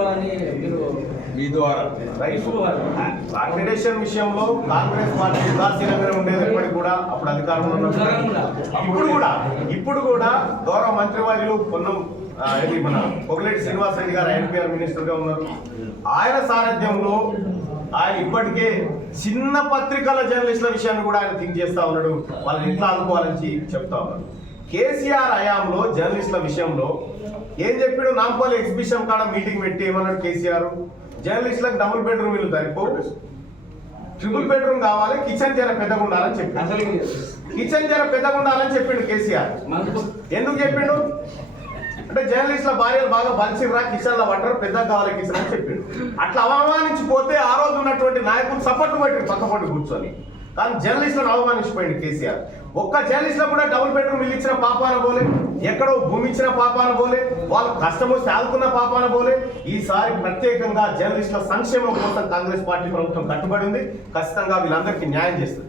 ఇవ్వాలని మీరు మీ ద్వారా అక్రిడేషన్ విషయంలో కాంగ్రెస్ పార్టీ ఉదాసీనంగానే ఉండేది ఎప్పటికి కూడా. అప్పుడు అధికారంలో ఇప్పుడు కూడా గౌరవ మంత్రివర్యులు పొన్నం మన పొగిలేటి శ్రీనివాస్ రెడ్డి గారు ఎన్టీఆర్ మినిస్టర్ గా ఉన్నారు. ఆయన సారథ్యంలో ఆయన ఇప్పటికే చిన్న పత్రికల జర్నలిస్టుల విషయాన్ని కూడా ఆయన థింక్ చేస్తా ఉన్నాడు, వాళ్ళని ఎట్లా ఆదుకోవాలని చెప్తా ఉన్నాడు. కేసీఆర్ హయాంలో జర్నలిస్టుల విషయంలో ఏం చెప్పాడు? నాంపల్లి ఎగ్జిబిషన్ కాడ మీటింగ్ పెట్టి ఏమన్నాడు కేసీఆర్? జర్నలిస్టులకు డబుల్ బెడ్రూమ్ ఇల్లు సరిపో, ట్రిపుల్ బెడ్రూమ్ కావాలి, కిచెన్ జర పెద్దగా ఉండాలని చెప్పాడు. కిచెన్ జర పెద్దగా ఉండాలని చెప్పిండు కేసీఆర్. ఎందుకు చెప్పిండు అంటే జర్నలిస్టుల భార్యలు బాగా బలిసిర్రా, కిచెన్ లో పట్టరు, పెద్దగా కావాలి కిచెన్ అని చెప్పిండు. అట్లా అవమానించిపోతే ఆ రోజు ఉన్నటువంటి నాయకులు సపోర్ట్ పెట్టి పక్కపట్టు కూర్చొని, కానీ జర్నలిస్టులను అవమానించిపోయింది కేసీఆర్. ఒక్క జర్నలిస్టులో కూడా డబుల్ బెడ్రూమ్ ఇల్లు ఇచ్చిన పాపాన పోలే, ఎక్కడో భూమి ఇచ్చిన పాపాన పోలే, వాళ్ళు కష్టము సాగుకున్న పాపాన పోలే. ఈసారి ప్రత్యేకంగా జర్నలిస్టుల సంక్షేమం కోసం కాంగ్రెస్ పార్టీ ప్రభుత్వం కట్టుబడి ఉంది. ఖచ్చితంగా వీళ్ళందరికీ న్యాయం చేస్తుంది.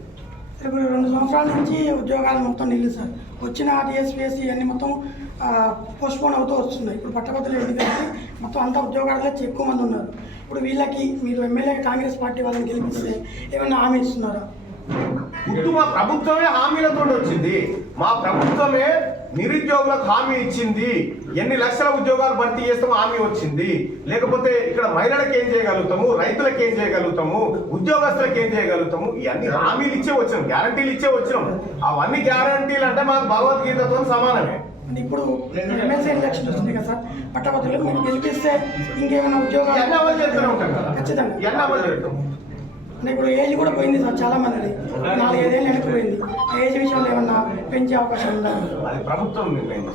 ఇప్పుడు 2 సంవత్సరాల నుంచి ఉద్యోగాలు మొత్తం నిల్లు సార్. వచ్చిన టీఎస్పీఎస్సీ ఇవన్నీ మొత్తం పోస్ట్పోన్ అవుతూ వస్తున్నాయి. ఇప్పుడు పట్టభద్రులు ఎన్నికలకి మొత్తం అంతా ఉద్యోగాలు ఎక్కువ మంది ఉన్నారు. ఇప్పుడు వీళ్ళకి మీరు ఎమ్మెల్యే కాంగ్రెస్ పార్టీ వాళ్ళని గెలిపిస్తే ఏమైనా హామీ ఇస్తున్నారా? ఇప్పుడు మా ప్రభుత్వమే హామీలతో వచ్చింది. మా ప్రభుత్వమే నిరుద్యోగులకు హామీ ఇచ్చింది. ఎన్ని లక్షల ఉద్యోగాలు భర్తీ చేస్తామో హామీ వచ్చింది. లేకపోతే ఇక్కడ మహిళలకు ఏం చేయగలుగుతాము, రైతులకు ఏం చేయగలుగుతాము, ఉద్యోగస్తులకు ఏం చేయగలుగుతాము, ఇవన్నీ హామీలు ఇచ్చే వచ్చినాం, గ్యారంటీలు ఇచ్చే వచ్చినాం. అవన్నీ గ్యారంటీలు అంటే మాకు భగవద్గీతతో సమానమే. ఇప్పుడు ఎమ్మెల్సీ ఎలక్షన్ వస్తుంది కదా సార్, పట్టభద్రులు మీరు గెలిపిస్తే ఇంకేమైనా ఉద్యోగాలు అమలు చేస్తూనే ఉంటాం కదా, ఖచ్చితంగా అమలు చేస్తాం. ఇప్పుడు ఏజ్ కూడా పోయింది సార్, చాలా మంది 4-5 ఏళ్ళు వెనక్కిపోయింది. ఆ ఏజ్ విషయంలో ఏమన్నా పెంచే అవకాశం ఉందా? అది ప్రభుత్వం నిర్ణయం.